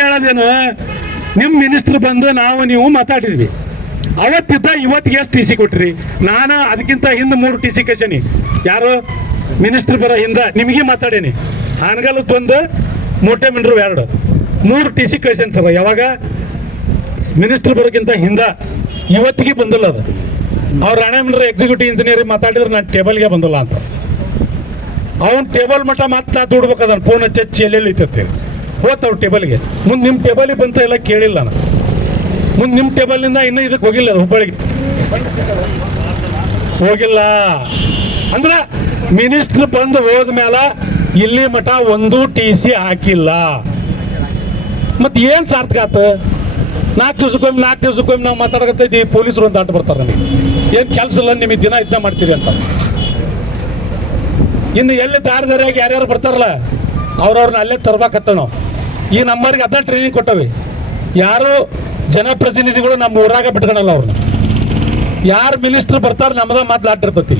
ಹೇಳೋದೇನು ನಿಮ್ಮ ಮಿನಿಸ್ಟರ್ ಬಂದು ನಾವು ನೀವು ಮಾತಾಡಿದ್ವಿ. ಅವತ್ತಿದ್ದ ಇವತ್ತಿಗೆ ಎಷ್ಟು ಟಿ ಸಿ ಕೊಟ್ರಿ? ನಾನು ಅದಕ್ಕಿಂತ ಹಿಂದೆ ಮೂರು ಟಿ ಸಿ ಕಚೇನಿ ಯಾರು? ಮಿನಿಸ್ಟರ್ ಬರೋ ಹಿಂದೆ ನಿಮಗೆ ಮಾತಾಡೇನಿ. ಹಾನಗಲದ್ದು ಒಂದು ಮೋಟೆ ಮಿಂಡ್ರು ಎರಡು ಮೂರು ಟಿ ಸಿ ಕಳ್ಸೇನಿ ಸರ್, ಯಾವಾಗ? ಮಿನಿಸ್ಟರ್ ಬರೋಕ್ಕಿಂತ ಹಿಂದೆ ಇವತ್ತಿಗೆ ಬಂದಿಲ್ಲ ಅದು. ಅವ್ರು ರಾಣೆ ಮಿಂಡ್ರು ಎಕ್ಸಿಕ್ಯೂಟಿವ್ ಇಂಜಿನಿಯರ್ ಮಾತಾಡಿದ್ರೆ ನಾನು ಟೇಬಲ್ಗೆ ಬಂದಿಲ್ಲ ಅಂತ. ಅವನು ಟೇಬಲ್ ಮಟ್ಟ ಮಾತ್ರ ದುಡ್ಬೇಕದ ಫೋನ್ ಹಚ್ಚಿ ಎಲ್ಲೆಲ್ಲಿ ಐತತ್ತೆ ಹೋಗ್ತಾವ್ ಟೇಬಲ್ಗೆ. ಮುಂದೆ ನಿಮ್ಮ ಟೇಬಲಿಗೆ ಬಂತ ಎಲ್ಲ ಕೇಳಿಲ್ಲ ನಾನು. ಮುಂದೆ ನಿಮ್ಮ ಟೇಬಲ್ನಿಂದ ಇನ್ನೂ ಇದಕ್ಕೆ ಹೋಗಿಲ್ಲ ಹುಬ್ಬಳ್ಳಿಗೆ ಹೋಗಿಲ್ಲ. ಅಂದ್ರೆ ಮಿನಿಸ್ಟ್ರ್ ಬಂದು ಹೋದ್ಮೇಲೆ ಇಲ್ಲಿ ಮಠ ಒಂದು ಟಿ ಸಿ ಹಾಕಿಲ್ಲ. ಮತ್ತೆ ಏನು ಸಾರ್ಥಕ ಆತ? ನಾಲ್ಕು ದಿವ್ಸಕ್ಕೊಮ್ಮೆ ನಾಲ್ಕು ದಿವ್ಸಕ್ಕೊಮ್ಮೆ ನಾವು ಮಾತಾಡಕತ್ತೈತಿ ಪೊಲೀಸರು ಅಂತ ಆಟ ಬರ್ತಾರೆ ನನಗೆ ಏನು ಕೆಲಸ ಇಲ್ಲ, ನಿಮಗೆ ದಿನ ಇದ್ದ ಮಾಡ್ತೀರಿ ಅಂತ. ಇನ್ನು ಎಲ್ಲಿ ದಾರಿ ದಾರಿಯಾಗಿ ಯಾರ್ಯಾರು ಬರ್ತಾರಲ್ಲ ಅವ್ರವ್ರನ್ನ ಅಲ್ಲೇ ತರ್ಬೇಕತ್ತ ನಾವು. ಈ ನಮ್ಮವ್ರಿಗೆ ಅದ ಟ್ರೈನಿಂಗ್ ಕೊಟ್ಟವೆ. ಯಾರು ಜನಪ್ರತಿನಿಧಿಗಳು ನಮ್ಮ ಊರಾಗ ಬಿಟ್ಕೊಳಲ್ಲ ಅವ್ರನ್ನ. ಯಾರು ಮಿನಿಸ್ಟರ್ ಬರ್ತಾರೆ ನಮ್ಮದ ಮಾತಾಡ್ತಿರ್ತತಿ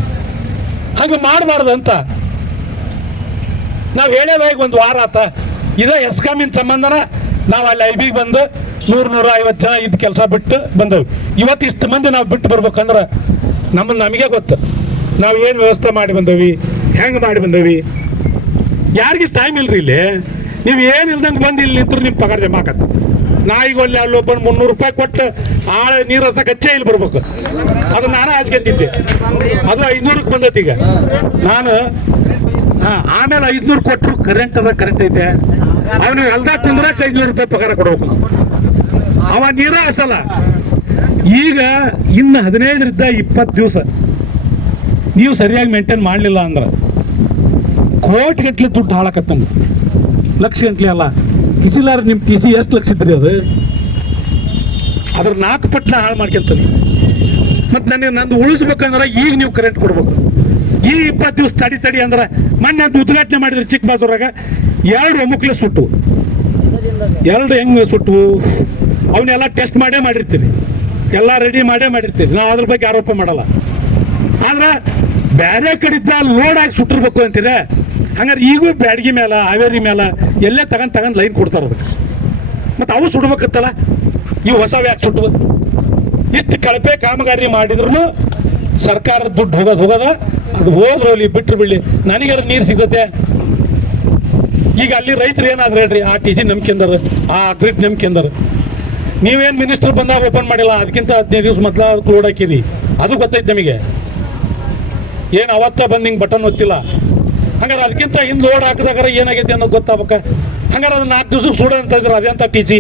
ಹಂಗೆ ಮಾಡಬಾರ್ದು ಅಂತ. ನಾವು ಹೇಳೇವ ಈಗ ಒಂದು ವಾರ ಆತ. ಇದ ಎಸ್ಕಾಮಿನ ಸಂಬಂಧನ ನಾವು ಅಲ್ಲಿ ಐ ಬಿಗೆ ಬಂದು ನೂರು ನೂರ ಐವತ್ತು ಜನ ಇದ್ದ ಕೆಲಸ ಬಿಟ್ಟು ಬಂದವು. ಇವತ್ತು ಇಷ್ಟು ಮಂದಿ ನಾವು ಬಿಟ್ಟು ಬರ್ಬೇಕಂದ್ರೆ ನಮ್ಮ ನಮಗೆ ಗೊತ್ತು. ನಾವು ಏನು ವ್ಯವಸ್ಥೆ ಮಾಡಿ ಬಂದವಿ, ಹೆಂಗೆ ಮಾಡಿ ಬಂದವಿ. ಯಾರಿಗೆ ಟೈಮ್ ಇಲ್ರಿ ಇಲ್ಲಿ? ನೀವು ಏನು ಇಲ್ದಂಗೆ ಬಂದು ಇಲ್ಲಿ ನಿಂತರು ನಿಮ್ಮ ಪಗಾರ ಜಮಾ ಆಗತ್ತೆ. ನಾ ಈಗ ಅಲ್ಲಿ ಅಲ್ಲಿ ಒಬ್ಬ ಮುನ್ನೂರು ರೂಪಾಯಿ ಕೊಟ್ಟು ಆಳ ನೀರು ಕಚ್ಚೆ ಇಲ್ಲಿ ಬರ್ಬೇಕು. ಅದು ನಾನು ಹಾಸ್ಕೊಂತಿದ್ದೆ ಅದು ಐದ್ನೂರಕ್ಕೆ ಬಂದೈತಿ ಈಗ. ನಾನು, ಹಾಂ, ಆಮೇಲೆ ಐದ್ನೂರು ಕೊಟ್ಟರು ಕರೆಂಟ್ ಅದ ಕರೆಂಟ್ ಐತೆ. ಅವನಿಗೆ ಅಲ್ದಾಗ ತಿಂದ್ರಕ್ಕೆ ಐದ್ನೂರು ರೂಪಾಯಿ ಪಗಾರ ಕೊಡ್ಬೇಕು ನಾವು. ಅವ ನೀರ ಹಸಲ್ಲ. ಈಗ ಇನ್ನು ಹದಿನೈದರಿಂದ ಇಪ್ಪತ್ತು ದಿವಸ ನೀವು ಸರಿಯಾಗಿ ಮೇಂಟೈನ್ ಮಾಡಲಿಲ್ಲ ಅಂದ್ರೆ ಕೋಟಿ ಗಟ್ಟಲೆ ದುಡ್ಡು ಹಾಳಕತ್ತಂಗ ಲಕ್ಷ ಗಂಟ್ಲೆ ಅಲ್ಲ. ಕಿಸಿಲಾರ ನಿಮ್ಮ ಕಿಸಿ ಎಷ್ಟು ಲಕ್ಷ ಇದ್ರಿ ಅದು? ಅದ್ರ ನಾಲ್ಕು ಪಟ್ನ ಹಾಳು ಮಾಡ್ಕೊಂತಾನೆ. ಮತ್ತು ನನಗೆ ನಂದು ಉಳಿಸ್ಬೇಕಂದ್ರೆ ಈಗ ನೀವು ಕರೆಂಟ್ ಕೊಡ್ಬೇಕು. ಈ ಇಪ್ಪತ್ತು ದಿವಸ ತಡಿ ತಡಿ ಅಂದ್ರೆ ಮೊನ್ನೆ ಅಂತ ಉದ್ಘಾಟನೆ ಮಾಡಿದ್ರೆ ಚಿಕ್ಕಬಾಸೂರಾಗ ಎರಡು ಒಮ್ಮುಕ್ಲೆ ಸುಟ್ಟು. ಎರಡು ಹೆಂಗೆ ಸುಟ್ಟು? ಅವನ್ನೆಲ್ಲ ಟೆಸ್ಟ್ ಮಾಡೇ ಮಾಡಿರ್ತೀನಿ. ಎಲ್ಲ ರೆಡಿ ಮಾಡೇ ಮಾಡಿರ್ತೀನಿ. ನಾವು ಅದ್ರ ಬಗ್ಗೆ ಆರೋಪ ಮಾಡಲ್ಲ. ಆದ್ರೆ ಬೇರೆ ಕಡೆಯಿಂದ ಲೋಡ್ ಆಗಿ ಸುಟ್ಟಿರ್ಬೇಕು ಅಂತೀರ? ಹಂಗಾರೆ ಈಗೂ ಬ್ಯಾಡಗಿ ಮೇಲೆ ಹಾವೇರಿ ಮೇಲೆ ಎಲ್ಲೇ ತಗೊಂಡ್ ತಗೊಂಡ್ ಲೈನ್ ಕೊಡ್ತಾರೆ ಅದಕ್ಕೆ. ಮತ್ತು ಅವು ಸುಡ್ಬೇಕತ್ತಲ್ಲ? ಇವು ಹೊಸ ಯಾಕೆ ಸುಟ್ಟವು ಇಷ್ಟು ಕಳಪೆ ಕಾಮಗಾರಿ ಮಾಡಿದ್ರು ಸರ್ಕಾರದ ದುಡ್ಡು ಹೋಗೋದು ಹೋಗೋದ, ಅದು ಹೋದ್ರೋಲಿ ಬಿಟ್ಟರು ಬಿಡ್ಲಿ. ನನಗಾರ ನೀರು ಸಿಗುತ್ತೆ? ಈಗ ಅಲ್ಲಿ ರೈತರು ಏನಾದ್ರು ಹೇಳ್ರಿ, ಆ ಟಿ ಸಿ ನಂಬ್ಕೆಂದರು ಆ ಗ್ರಿಡ್ ನಂಬ್ಕೆಂದರು ನೀವೇನು ಮಿನಿಸ್ಟರ್ ಬಂದಾಗ ಓಪನ್ ಮಾಡಿಲ್ಲ, ಅದಕ್ಕಿಂತ ಹದಿನೈದು ದಿವಸ ಮೊದಲ ಕ್ಲೋಡ್ ಹಾಕಿರಿ. ಅದು ಗೊತ್ತೈತೆ ನಮಗೆ. ಏನು ಅವತ್ತ ಬಂದು ಹಿಂಗೆ ಬಟನ್ ಒತ್ತಿಲ್ಲ. ಹಂಗಾರೆ ಅದಕ್ಕಿಂತ ಹಿಂದೆ ಲೋಡ್ ಹಾಕಿದಾಗಾರೆ ಏನಾಗೈತೆ ಅನ್ನೋದು ಗೊತ್ತಾಗಬೇಕ? ಹಂಗಾರೆ ಅದು ನಾಲ್ಕು ದಿವಸ ಸುಡ ಅಂತ ಇದ್ರೆ ಅದೆಂತ ಟಿ ಸಿ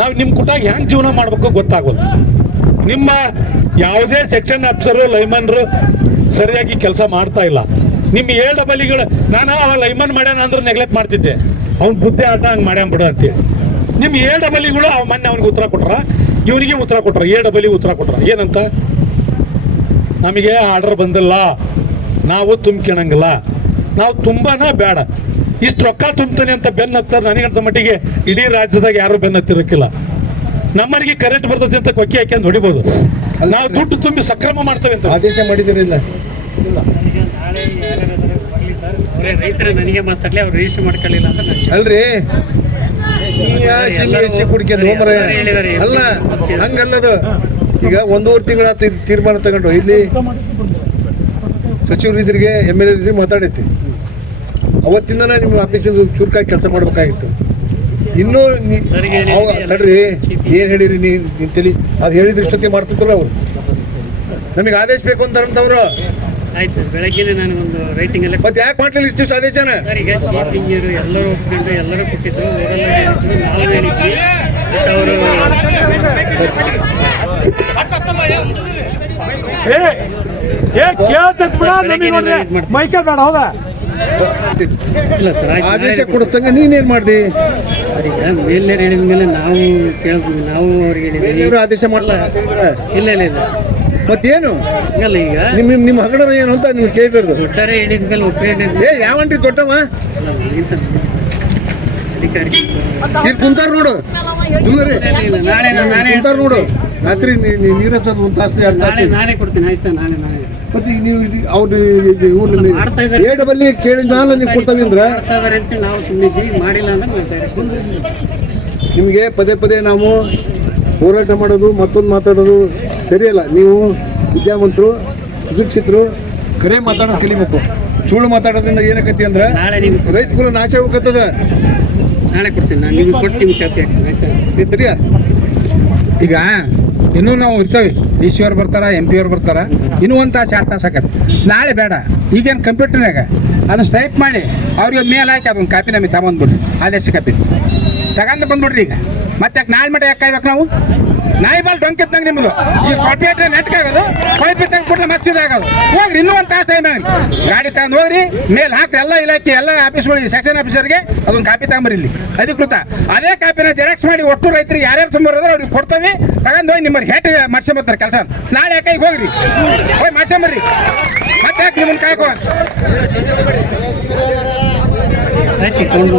ನಾವು ನಿಮ್ಮ ಕುಟಾಗ ಹೆಂಗೆ ಜೀವನ ಮಾಡಬೇಕು ಗೊತ್ತಾಗೋದು ನಿಮ್ಮ ಯಾವುದೇ ಸೆಕ್ಷನ್ ಆಫೀಸರು ಲೈಮನ್ರು ಸರಿಯಾಗಿ ಕೆಲಸ ಮಾಡ್ತಾ ಇಲ್ಲ. ನಿಮ್ಮ ಏಳು ಡಬಲಿಗಳು ನಾನು ಅವ ಲೈಮನ್ ಮಾಡ್ಯಾನ ಅಂದ್ರೆ ನೆಗ್ಲೆಕ್ಟ್ ಮಾಡ್ತಿದ್ದೆ. ಅವ್ನ ಬುದ್ಧಿ ಆಟ ಹಂಗೆ ಮಾಡ್ಯಾನ್ ಬಿಡು ಅಂತೀವಿ ನಿಮ್ಮ ಏ ಡಬಲಿಗಳು ಅವ ಮೊನ್ನೆ ಅವ್ನಿಗೆ ಉತ್ತರ ಕೊಟ್ರ? ಇವನಿಗೆ ಉತ್ತರ ಕೊಟ್ರ ಏ ಡಬಲಿಗೆ ಉತ್ತರ ಕೊಟ್ರ? ಏನಂತ? ನಮಗೆ ಆರ್ಡರ್ ಬಂದಿಲ್ಲ. ನಾವು ತುಂಬ್ಕೊಳಂಗಿಲ್ಲ ನಾವು ತುಂಬಾನ ಬೇಡ. ಇಷ್ಟು ರೊಕ್ಕ ತುಂಬ್ತಾನೆ ಅಂತ ಬೆನ್ನ ನನಗೆ ನನಗನ್ಸ ಮಟ್ಟಿಗೆ ಇಡೀ ರಾಜ್ಯದಾಗ ಯಾರು ಬೆನ್ನ ಹತ್ತಿರಕ್ಕಿಲ್ಲ. ನಮ್ಮನಿಗೆ ಕರೆಂಟ್ ಬರ್ತದೆ ಅಂತ ಕೊಕ್ಕಿ ಹಾಕ್ಯಂದು ಹೊಡಿಬೋದು. ನಾವು ದುಡ್ಡು ತುಂಬಿ ಸಕ್ರಮ ಮಾಡ್ತೇವೆ ಅಂತ. ಆದೇಶ ಮಾಡಿದಿರಿಲ್ಲ ಈಗ ನಾಳೆ ಯಾರ್ಯಾರಾದ್ರೂ ಬರ್ಲಿ ಸರ್. ಬರೀ ರೈತರು ನನಗೆ ಮಾತಾಡಲಿ ಅವ್ರು ರಿಜಿಸ್ಟರ್ ಮಾಡ್ಕೊಳ್ಳಿಲ್ಲ ಅಂತ ಅಲ್ರಿ. ಅಲ್ಲ ಹಂಗಲ್ಲದು. ಈಗ ಒಂದೂವರೆ ತಿಂಗಳ ಇದು ತೀರ್ಮಾನ ತಗೊಂಡು ಇಲ್ಲಿ ಸಚಿವರು ಇದ್ರಿಗೆ ಎಂ ಎಲ್ ಎ ಇದ್ರಿಗೆ ಮಾತಾಡೈತಿ ಅವತ್ತಿಂದನೇ ನಿಮ್ಮ ಆಫೀಸಿಂದ ಚುರುಕಾಗಿ ಕೆಲಸ ಮಾಡ್ಬೇಕಾಗಿತ್ತು. ಇನ್ನೂ ತಡ್ರಿ ಏನು ಹೇಳಿರಿ ನೀನು ನಿಂತಲಿ ತಲಿ ಅದು ಹೇಳಿದ್ರೆ ಇಷ್ಟೊತ್ತಿಗೆ ಮಾಡ್ತಿದ್ರು ಅವರು. ನಮಗೆ ಆದೇಶ ಬೇಕು ಅಂತಾರಂತವ್ರು. ಆಯ್ತು ನನಗೊಂದು ರೈಟಿಂಗ್ ಎಲ್ಲ ಮತ್ತೆ ಯಾಕೆ ಮಾಡ್ಲಿಲ್ಲ ಇಷ್ಟು ದಿವಸ ಆದೇಶನ? ಇಂಜಿನಿಯರ್ ಎಲ್ಲರೂ ಒಪ್ಕೊಂಡು ಎಲ್ಲರೂ ಕೊಟ್ಟಿದ್ರು. ನಾವು ಹೇಳಿದ್ವಿ ಅವರು ಏ ಏ ಕೇಳ್ತೈತ್ ಬಿಡ ನಮಗೆ ನೋಡ್ರಿ ಮೈಕಲ್ ಬೇಡ ಹೌದಾ ಇಲ್ಲ ಸರ್ ಆಯ್ತು. ಆದೇಶ ಕೊಡಿಸ್ದಂಗೆ ನೀನೇನ್ ಮಾಡ್ದಿ? ಸರ್ ಈಗ ಮೇಲ್ನೇರು ಹೇಳಿದ ಮೇಲೆ ನಾವು ಕೇಳ್ತೀವಿ ನಾವು ಅವ್ರಿಗೆ ಹೇಳಿದ್ವಿ ಆದೇಶ ಮಾಡಲ್ಲ ಇಲ್ಲ ಇಲ್ಲ ಇಲ್ಲ. ಮತ್ತೇನು? ಹಂಗಲ್ಲ ಈಗ. ನಿಮ್ ನಿಮ್ ನಿಮ್ಮ ಹಗಡನ ಏನು ಅಂತ ನೀವು ಕೇಳ್ಬೇಕು ದೊಡ್ಡರೇ ಹೇಳಿದ ಮೇಲೆ ಒಪ್ಪಿಗೆ ಏ ಯಾವನ್ರಿ ದೊಡ್ಡವ? ಅಧಿಕಾರಿ. ಇಲ್ಲಿ ಕುಂತಾರ ನೋಡು. ಕುಂದ್ರಿ ಇಲ್ಲ, ನಾಳೆ ನಾನೇ ಕುಂತಾರ ನೋಡು. ರಾತ್ರಿ ನೀ- ನೀರ ಸರ್ ಒಂದು ತಾಸು ನಾನೇ ಕೊಡ್ತೀನಿ ಆಯ್ತಾ? ನಾನೇ ನಾನೇ ಮತ್ತೆ ನೀವು ಅವ್ರು ಇವ್ರನ್ನ ಇದ್ದಾರೆ. ಎ ಡಬಲ್ ಕೇಳಿದ ಮೇಲೆ ನೀವು ಕೊಡ್ತೀವಿ ಅಂದ್ರೆ. ನಾವು ಸುಮ್ಮನೆ ಮಾಡಿಲ್ಲ ಅಂದ್ರೆ ನಿಮಗೆ ಪದೇ ಪದೇ ನಾವು ಹೋರಾಟ ಮಾಡೋದು ಮತ್ತೊಂದು ಮಾತಾಡೋದು ಸರಿಯಲ್ಲ. ನೀವು ವಿದ್ಯಾವಂತರು ಸುಶಿಕ್ಷಿತರು ಕರೆ ಮಾತಾಡೋದು ಕಲಿಬೇಕು. ಸುಳ್ಳು ಮಾತಾಡೋದ್ರಿಂದ ಏನಕ್ಕತ್ತಿ ಅಂದ್ರೆ ನಾಳೆ ನಿಮ್ಗೆ ರೈತ ಕುಲ ನಾಶ ಹೋಗತ್ತದ ನಾಳೆ ಕೊಡ್ತೀನಿ ನಾನು ನಿಮ್ಗೆ ಕೊಟ್ಟು ನಿಮ್ಗೆ ಈಗ ಇನ್ನೂ ನಾವು ಇರ್ತೇವೆ. ಡಿ ಸಿ ಅವ್ರು ಬರ್ತಾರ ಎಂ ಪಿ ಅವ್ರು ಬರ್ತಾರ. ಇನ್ನೂ ಒಂದು ತಾಸು, ಎರಡು ತಾಸು ನಾಳೆ ಬೇಡ. ಈಗೇನು ಕಂಪ್ಯೂಟರ್ನಾಗ ಅದನ್ನು ಟೈಪ್ ಮಾಡಿ ಅವ್ರಿಗೆ ಮೇಲ್ ಹಾಕಿ ಅದೊಂದು ಕಾಪಿ ನಮಗೆ ತಗೊಂಡ್ಬಿಡ್ರಿ. ಆದೇಶ ಕಾಪಿ ತಗೊಂಡು ಬಂದ್ಬಿಡ್ರಿ ಈಗ. ಮತ್ತೆ ಯಾಕೆ ನಾಳೆ ಮಟ್ಟ ಯಾಕೆ ಕಾಯ್ಬೇಕು ನಾವು? ನಾಯಿ ಬಾಲ್ ಡೊಂಕಿದ್ದಂಗೆ ನಿಮ್ಮದು ಈ ಕಾಪಿ ನೆಟ್ಕಾಗೋದು ಪೈಪ್ ಇದ್ದಂಗೆ ಕೂಡಲೇ ಮತ್ಸಿದಾಗೋದು ಹೋಗ್ರಿ, ಇನ್ನೂ ಒಂದು ತಾಸು ಟೈಮ್ ಆಗಲಿ ಗಾಡಿ ತಗೊಂಡು ಹೋಗ್ರಿ, ಮೇಲ್ ಹಾಕಿ ಎಲ್ಲ ಇಲಾಖೆ, ಎಲ್ಲ ಆಫೀಸ್ಗಳಿಗೆ ಸೆಕ್ಷನ್ ಆಫೀಸರ್ಗೆ ಅದೊಂದು ಕಾಪಿ ಇಲ್ಲಿ. ಅಧಿಕೃತ. ಅದೇ ಕಾಪಿನ ಜೆರಾಕ್ಸ್ ಮಾಡಿ ಒಟ್ಟು ರೈತರಿಗೆ ಯಾರ್ಯಾರು ತುಂಬಿರೋದ್ರೆ ಅವ್ರಿಗೆ ಕೊಡ್ತೇವೆ. ತಗೊಂಡು ಹೋಗಿ ನಿಮ್ಮಲ್ಲಿ ಹೇಟ್ ಮಾಡ್ಸ್ಕೊಂಬರ್ತಾರೆ ಕೆಲಸ. ನಾಳೆ ಯಾಕೆ ಹೋಗ್ರಿ? ಹೋಗಿ ಮಾಡ್ಸ್ಕೊಂಬರ್ರಿ. ಮತ್ತೆ ಯಾಕೆ ನಿಮ್ಮನ್ನು ಕಾಯ್ಕೋ ತೊಗೊಂಡು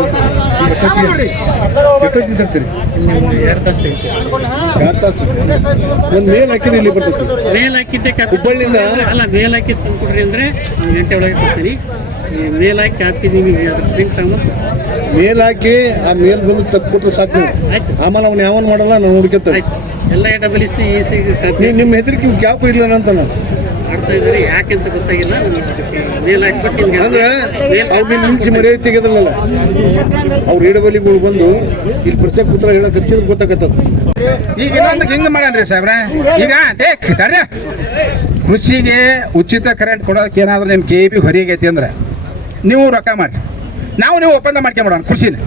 ಎಷ್ಟೊತ್ತಿಗೆ ತರ್ತೀರಿ? ಎರಡು ತಾಸು ಐತಿ ಎರಡು ತಾಸು ಒಂದು ಮೇಲ್ ಹಾಕಿದ್ರೆ ಇಲ್ಲಿ ಬರ್ತೈತಿ. ಮೇಲ್ ಹಾಕಿದ್ದೆ ಹುಬ್ಬಳ್ಳಿಯಿಂದ? ಅಲ್ಲ ಮೇಲ್ ಹಾಕಿದ್ದು ತಂದ್ಕೊಡ್ರಿ ಅಂದರೆ ಒಂದು ಗಂಟೆ ಒಳಗೆ ಕೊಡ್ತೀನಿ. ಮೇಲ್ ಹಾಕಿ ಹಾಕ್ತೀನಿ ನಿಮಗೆ ಅದ್ರ ಪ್ರಿಂಟ್ ತಗೊಂಡು ಮೇಲ್ ಹಾಕಿ ಆ ಮೇಲ್ ಬಂದು ತಪ್ಪು ಕೊಟ್ರೆ ಸಾಕು ಆಮೇಲೆ ಅವ್ನು ಯಾವನ್ ಮಾಡಲ್ಲ ನಾವು ಹುಡುಕತ್ತೇವೆ ಆಯ್ತು. ಎಲ್ಲ ಡಬಲ್ ಸಿ ಈ ಸಿ ನಿಮ್ಮ ಹೆದರಿಕೆ ಗ್ಯಾಪ್ ಇಲ್ಲ ಅಂತ ನಾನು ಮಾಡ್ತಾ ಇದ್ದಾರೆ. ಯಾಕೆ ಅಂತ ಗೊತ್ತಾಗಿಲ್ಲ. ನಿಮ್ಗೆ ಅಂದ್ರೆ ಅವ್ರು ನಿಲ್ಲಿಸಿ ಮರ್ಯಾದೆ ತೆಗೆದಲ್ಲ ಅವ್ರು ಎಡಬಲಿಗಳು ಬಂದು ಇಲ್ಲಿ ಪರಿಚಯ ಪುತ್ರ ಹೇಳಕ್ ಹಚ್ಚಿದ್ರೆ ಗೊತ್ತಾಗತ್ತದ. ಈಗ ಇನ್ನೊಂದು ಹಿಂಗೆ ಮಾಡನ್ರಿ ಸಾಹೇಬ್ರೆ? ಈಗ ಟೇಕ್ ತರ್ರಿ. ಕೃಷಿಗೆ ಉಚಿತ ಕರೆಂಟ್ ಕೊಡೋಕೆ ಏನಾದ್ರೂ ನಿಮ್ಮ ಕೆ ಬಿ ಹೊರಗೈತಿ ಅಂದ್ರೆ ನೀವು ರೊಕ್ಕ ಮಾಡಿ ನಾವು ನೀವು ಒಪ್ಪಂದ ಮಾಡ್ಕೊಂಬಿಡೋಣ ಕೃಷಿನ.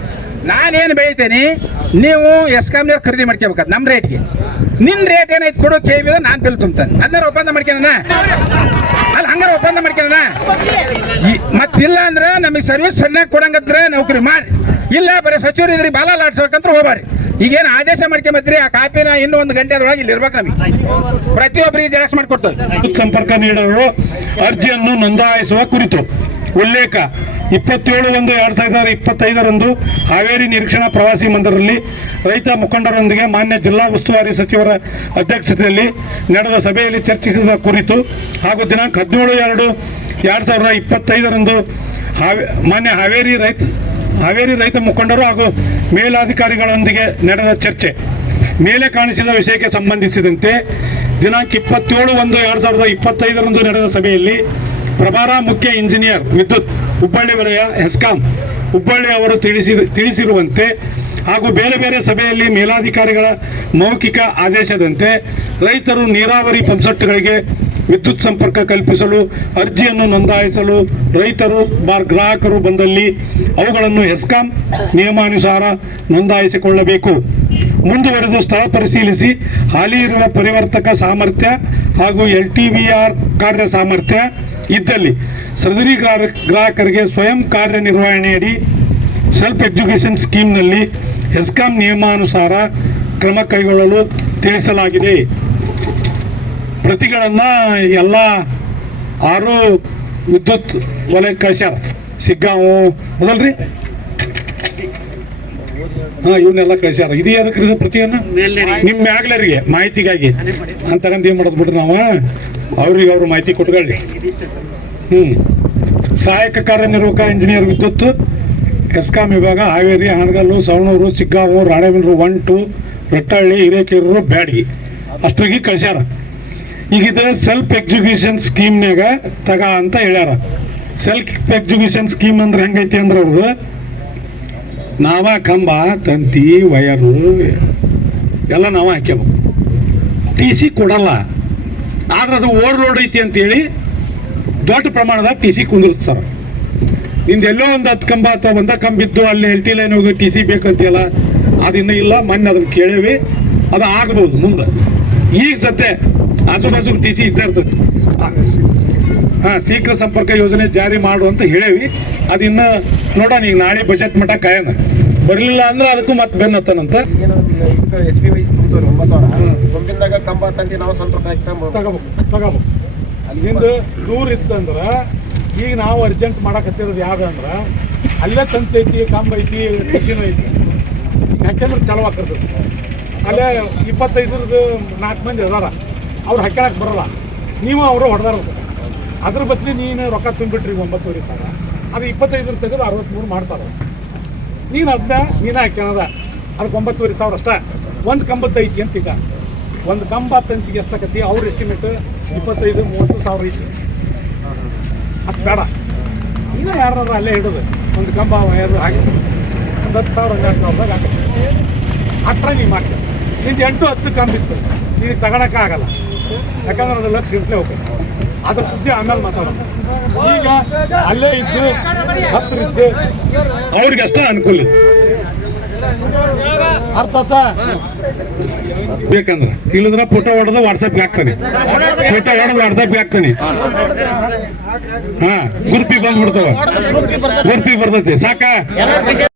ನಾನೇನು ಬೆಳಿತೀನಿ, ನೀವು ಎಸ್ಕಾಮ್ನವ್ರು ಖರೀದಿ ಮಾಡ್ಕೋಬೇಕಾದ ನಮ್ಮ ರೇಟ್ಗೆ ನಿನ್ನ ರೇಟ್ ಏನೈತೆ ಕೊಡೋ ಕೆ ಬಿ ನಾನು ಬಿಲ್ ತುಂಬ್ತಾನೆ. ಅದನ್ನ ಒಪ್ಪಂದ ಮಾಡ್ಕೊಳ್ಳೋಣ ಅಲ್ಲಿ, ಹಂಗಾರ ಒಪ್ಪಂದ ಮಾಡ್ಕೊಳ್ಳೋಣ ಮತ್ತಿಲ್ಲ ಅಂದ್ರೆ ನಮಗೆ ಸರ್ವಿಸ್ ಚೆನ್ನಾಗಿ ಕೊಡಂಗತ್ರ ನೌಕರಿ ಮಾಡಿ. ಇಲ್ಲ, ಬರೀ ಸಚಿವರು ಇದ್ರಿ, ಬಾಲ ಲಾಡ್ಸೋಕಂತ ಹೋಗ್ಬಾರಿ. ಈಗೇನು ಆದೇಶ ಮಾಡ್ಕೊಂಬತ್ರಿ ಆ ಕಾಪಿನ ಇನ್ನೂ ಒಂದು ಗಂಟೆ ಅದ್ರೊಳಗೆ ಇಲ್ಲಿ ಇರ್ಬೇಕು ನಮಗೆ. ಪ್ರತಿಯೊಬ್ಬರಿಗೆ ಜೆರಾಕ್ಸ್ ಮಾಡಿಕೊಡ್ತೇವೆ. ಸಂಪರ್ಕ ನೀಡಲು ಅರ್ಜಿಯನ್ನು ನೋಂದಾಯಿಸುವ ಕುರಿತು. ಉಲ್ಲೇಖ ಇಪ್ಪತ್ತೇಳು ಒಂದು ಎರಡು ಸಾವಿರದ ಇಪ್ಪತ್ತೈದರಂದು ಹಾವೇರಿ ನಿರೀಕ್ಷಣಾ ಪ್ರವಾಸಿ ಮಂದಿರದಲ್ಲಿ ರೈತ ಮುಖಂಡರೊಂದಿಗೆ ಮಾನ್ಯ ಜಿಲ್ಲಾ ಉಸ್ತುವಾರಿ ಸಚಿವರ ಅಧ್ಯಕ್ಷತೆಯಲ್ಲಿ ನಡೆದ ಸಭೆಯಲ್ಲಿ ಚರ್ಚಿಸಿದ ಕುರಿತು ಹಾಗೂ ದಿನಾಂಕ ಹದಿನೇಳು ಎರಡು ಎರಡು ಸಾವಿರದ ಇಪ್ಪತ್ತೈದರಂದು ಹಾವೇ, ಮಾನ್ಯ ಹಾವೇರಿ ರೈತ ಹಾವೇರಿ ರೈತ ಮುಖಂಡರು ಹಾಗೂ ಮೇಲಾಧಿಕಾರಿಗಳೊಂದಿಗೆ ನಡೆದ ಚರ್ಚೆ. ಮೇಲೆ ಕಾಣಿಸಿದ ವಿಷಯಕ್ಕೆ ಸಂಬಂಧಿಸಿದಂತೆ ದಿನಾಂಕ ಇಪ್ಪತ್ತೇಳು ಒಂದು ಎರಡು ಸಾವಿರದ ಇಪ್ಪತ್ತೈದರಂದು ನಡೆದ ಸಭೆಯಲ್ಲಿ ಪ್ರಭಾರ ಮುಖ್ಯ ಇಂಜಿನಿಯರ್ ವಿದ್ಯುತ್ ಹುಬ್ಬಳ್ಳಿ ವಲಯ ಹೆಸ್ಕಾಂ. ಹುಬ್ಬಳ್ಳಿ ಅವರು ತಿಳಿಸಿ ತಿಳಿಸಿರುವಂತೆ ಹಾಗೂ ಬೇರೆ ಬೇರೆ ಸಭೆಯಲ್ಲಿ ಮೇಲಾಧಿಕಾರಿಗಳ ಮೌಖಿಕ ಆದೇಶದಂತೆ ರೈತರು ನೀರಾವರಿ ಪಂಪ್ಸೆಟ್ಗಳಿಗೆ ವಿದ್ಯುತ್ ಸಂಪರ್ಕ ಕಲ್ಪಿಸಲು, ಅರ್ಜಿಯನ್ನು ನೋಂದಾಯಿಸಲು ರೈತರು ಬಾರ್ ಗ್ರಾಹಕರು ಬಂದಲ್ಲಿ ಅವುಗಳನ್ನು ಹೆಸ್ಕಾಂ ನಿಯಮಾನುಸಾರ ನೋಂದಾಯಿಸಿಕೊಳ್ಳಬೇಕು. ಮುಂದುವರೆದು ಸ್ಥಳ ಪರಿಶೀಲಿಸಿ, ಹಾಲಿ ಇರುವ ಪರಿವರ್ತಕ ಸಾಮರ್ಥ್ಯ ಹಾಗೂ ಎಲ್ ಟಿ ವಿ ಆರ್ ಕಾರ್ಯ ಸಾಮರ್ಥ್ಯ ಇದ್ದಲ್ಲಿ ಸದರಿ ಗ್ರಾಹಕರಿಗೆ ಸ್ವಯಂ ಕಾರ್ಯನಿರ್ವಹಣೆಯಡಿ ಸೆಲ್ಫ್ ಎಜುಕೇಷನ್ ಸ್ಕೀಮ್ನಲ್ಲಿ ಎಸ್ಕಾಂ ನಿಯಮಾನುಸಾರ ಕ್ರಮ ಕೈಗೊಳ್ಳಲು ತಿಳಿಸಲಾಗಿದೆ. ಪ್ರತಿಗಳನ್ನು ಎಲ್ಲ ಆರು ವಿದ್ಯುತ್ ವಲಯ ಕಳಿಸ್ಯಾರ. ಸಿಗ್ಗಾವು ಹೌದಲ್ರಿ ಹಾಂ ಇವನ್ನೆಲ್ಲ ಕಳಿಸ್ಯಾರ. ಇದು ಅದಕ್ಕೆ ಇದು ಪ್ರತಿಯನ್ನು ನಿಮ್ಮ ಆಗ್ಲರಿಗೆ ಮಾಹಿತಿಗಾಗಿ. ಅಂತಕಂತ ಏನು ಮಾಡೋದು ಬಿಡ್ರಿ ನಾವು? ಅವ್ರಿಗೆ ಅವರು ಮಾಹಿತಿ ಕೊಟ್ಕೊಳ್ಳಿ ಹ್ಞೂ ಸಹಾಯಕ ಕಾರ್ಯನಿರ್ವಾಹಕ ಇಂಜಿನಿಯರ್ ವಿದ್ಯುತ್ ಎಸ್ಕಾಂ ವಿಭಾಗ ಹಾವೇರಿ ಹಾನಗಲ್ಲು ಸವಣೂರು ಸಿಗ್ಗಾವು ರಾಣೆಬೆನ್ನೂರು ಒನ್ ಟು ರಟ್ಟಹಳ್ಳಿ ಹಿರೇಕೆರೂರು ಬ್ಯಾಡಗಿ. ಅಷ್ಟ್ರಿಗೆ ಕಳಿಸ್ಯಾರ. ಈಗ ಇದು ಸೆಲ್ಫ್ ಎಕ್ಸಿಕ್ಯೂಷನ್ ಸ್ಕೀಮ್ನಾಗ ತಗ ಅಂತ ಹೇಳ್ಯಾರ. ಸೆಲ್ಫ್ ಎಕ್ಸಿಕ್ಯೂಷನ್ ಸ್ಕೀಮ್ ಅಂದ್ರೆ ಹೆಂಗೈತಿ ಅಂದ್ರೆ ಅವ್ರದ್ದು ನಾವ ಕಂಬ, ತಂತಿ, ವಯರು, ಎಲ್ಲ ನಾವ ಹಾಕ್ಯಬೇಕು ಟಿ ಸಿ ಕೊಡಲ್ಲ. ಆದ್ರೆ ಅದು ಓವರ್ಲೋಡ್ ಐತಿ ಅಂತೇಳಿ ದೊಡ್ಡ ಪ್ರಮಾಣದಾಗ ಟಿ ಸಿ ಕುಂದಿರ್ತಾರೆ ನಿಂದ ಎಲ್ಲೋ ಒಂದು ಹತ್ತು ಕಂಬ ಅಥವಾ ಒಂದ ಕಂಬ ಇದ್ದು ಅಲ್ಲಿ ಎಲ್ ಟಿ ಲೈನ್ ಹೋಗಿ ಟಿ ಸಿ ಬೇಕಂತೀಯಲ್ಲ ಅದು ಇನ್ನೂ ಇಲ್ಲ, ಮೊನ್ನೆ ಅದನ್ನ ಕೇಳೇವಿ. ಅದು ಆಗ್ಬೋದು ಮುಂದೆ. ಈಗ ಸತ್ತೆ ಆಜು ಬಾಜು ಟಿ ಸಿ ಇದ್ದೇ ಇರ್ತೈತಿ. ಹಾಂ ಶೀಘ್ರ ಸಂಪರ್ಕ ಯೋಜನೆ ಜಾರಿ ಮಾಡು ಅಂತ ಹೇಳೇವಿ. ಅದು ಇನ್ನು ನೋಡೋಣ ಈಗ ನಾಳೆ ಬಜೆಟ್ ಮಟ್ಟ ಕಾಯನ. ಬರಲಿಲ್ಲ ಅಂದ್ರೆ ಅದಕ್ಕೂ ಮತ್ತೆ ಬೆನ್ನತ್ತಾನಂತ ಎಚ್ ಪಿ ವೈಸ್ ತುಂಬ್ತೇವೆ ಒಂಬತ್ತು ಸಾವಿರ ತುಂಬಿದಾಗ ಕಂಬ ತಂದಿ ನಾವು ಸ್ವಂತ ರೂಪಾಯಿ ಹಾಕ್ತಾ ತಗೋಬೇಕು ತಗೋಬೇಕು ಅಲ್ಲಿಂದ ದೂರ ಇತ್ತಂದ್ರೆ ಈಗ ನಾವು ಅರ್ಜೆಂಟ್ ಮಾಡಕತ್ತಿರೋದು ಯಾವ್ದು ಅಂದ್ರೆ ಅಲ್ಲೇ ಸಂತೈತಿ ಐತಿ ಕಂಬ ಐತಿ ಮಿಷಿನ್ ಐತಿ. ಯಾಕೆಂದ್ರೆ ಚಲೋ ಆಗ್ತದೆ. ಅಲ್ಲೇ ಇಪ್ಪತ್ತೈದರದ್ದು ನಾಲ್ಕು ಮಂದಿ ಅದಾರ. ಅವ್ರು ಹಾಕ್ಯಳಕ್ಕೆ ಬರಲ್ಲ. ನೀವು ಅವರು ಹೊಡೆದಾರ ಅದ್ರ ಬದಲು ನೀನು ರೊಕ್ಕ ತುಂಬಿಟ್ರಿ ಒಂಬತ್ತುವರೆ ಸಾವಿರ. ಅದು ಇಪ್ಪತ್ತೈದರ ತೆಗೆದು ಅರವತ್ತ್ಮೂರು ಮಾಡ್ತಾರೆ. ನೀನು ಅದನ್ನ ನೀನು ಹಾಕ್ಯನದ ಅದಕ್ಕೆ ಒಂಬತ್ತುವರೆ ಸಾವಿರ ಅಷ್ಟೇ. ಒಂದು ಕಂಬದ್ದು ಐತಿ ಅಂತ ಈಗ. ಒಂದು ಕಂಬ ತಂತಿಗೆ ಎಷ್ಟಾಕತಿ ಅವ್ರ ಎಸ್ಟಿಮೇಟ್ ಇಪ್ಪತ್ತೈದು, ಮೂವತ್ತು ಸಾವಿರ ಐತಿ. ಅಷ್ಟು ಬೇಡ. ಇನ್ನೂ ಯಾರು ಅಲ್ಲೇ ಹಿಡಿದು ಒಂದು ಕಂಬ ಎರಡು ಹಾಕಿ. ಒಂದು ಹತ್ತು ಸಾವಿರ ಹನ್ನೆರಡು ಸಾವಿರದಾಗ ಹಾಕಿ. ಹತ್ರ ನೀ ಮಾಡ್ತೀವಿ ನಿಂದು ಎಂಟು, ಹತ್ತು ಕಂಬ ಇತ್ತು ನೀನು ತಗೊಳಕ್ಕಾಗಲ್ಲ. ಯಾಕಂದ್ರೆ ಅದು ಲಕ್ಷ ಇರ್ತಲೇ ಹೋಗ್ತದೆ. ಅದ್ರ ಸುದ್ದಿ ಆಮೇಲೆ ಮಾತಾಡೋಣ. ಈಗ ಅಲ್ಲೇ ಇದ್ದು ಹತ್ರ ಇದ್ದು ಅವ್ರಿಗೆ ಅಷ್ಟೇ ಅನುಕೂಲ ಅರ್ಥ? ಬೇಕಂದ್ರೆ. ಇಲ್ಲದ್ರ ಫೋಟೋ ಹೊಡೆದು ವಾಟ್ಸಪ್ಗೆ ಹಾಕ್ತಾನೆ. ಫೋಟೋ ಹೊಡೆದು ವಾಟ್ಸಪ್ಗೆ ಹಾಕ್ತಾನೆ. ಹಾ ಗುರ್ಪಿ ಬಂದ್ಬಿಡ್ತಾವ. ಗುರ್ಪಿ ಬರ್ತೈತಿ. ಸಾಕ?